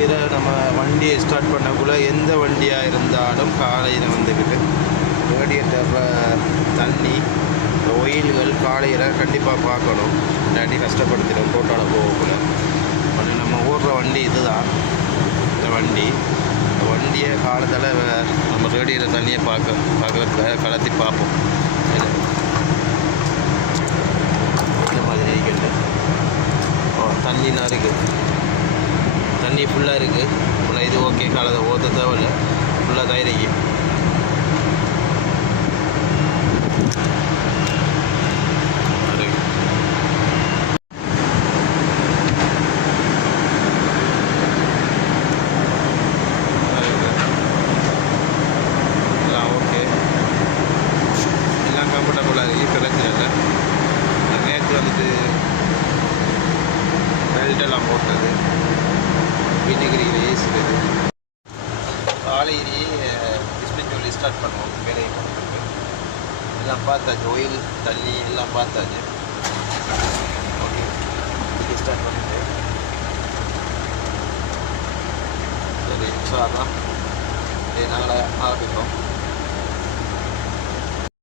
காலையில் நம்ம வண்டியை ஸ்டார்ட் பண்ணக்குள்ளே எந்த வண்டியாக இருந்தாலும் காலையில் வந்துக்கிட்டு ரேடியேட்டர் தண்ணி ஒயில்கள் காலையில் கண்டிப்பாக பார்க்கணும். இல்லாட்டி கஷ்டப்படுத்திடும் டோட்டாவில் போகக்குள்ள. ஒன்று நம்ம ஓடுற வண்டி இதுதான். இந்த வண்டி. வண்டியை காலத்தில் நம்ம ரேடியில் தண்ணியை பார்க்க பார்க்கறதுக்காக கலத்தி பார்ப்போம். இந்த மாதிரி இருக்குது ஓ தண்ணிலாம் இருக்குது தண்ணி ஃபுல்லாக இருக்குது ஃபுல்லாக இது ஓகே காலத்தை ஓத்த தேவையில்ல. ஃபுல்லாக தான் எல்லாம் ஓகே எல்லாம் கம்ஃபர்டபுளாக இருக்குது நேற்று வந்துட்டு பெல்ட் எல்லாம் போட்டது. வினிகிரியில் ஏசிடுது காலையிலேயே டிஸ்பென்சரி ஸ்டார்ட் பண்ணுவோம் வேலையை பண்ணுறதுக்கு எல்லாம் பார்த்தாச்சு. ஒயில் தண்ணி எல்லாம் பார்த்தாச்சு. ஓகே இது ஸ்டார்ட் பண்ணிட்டு. சரி ஸோ அதான் நாங்கள் ஆரம்பிப்போம்.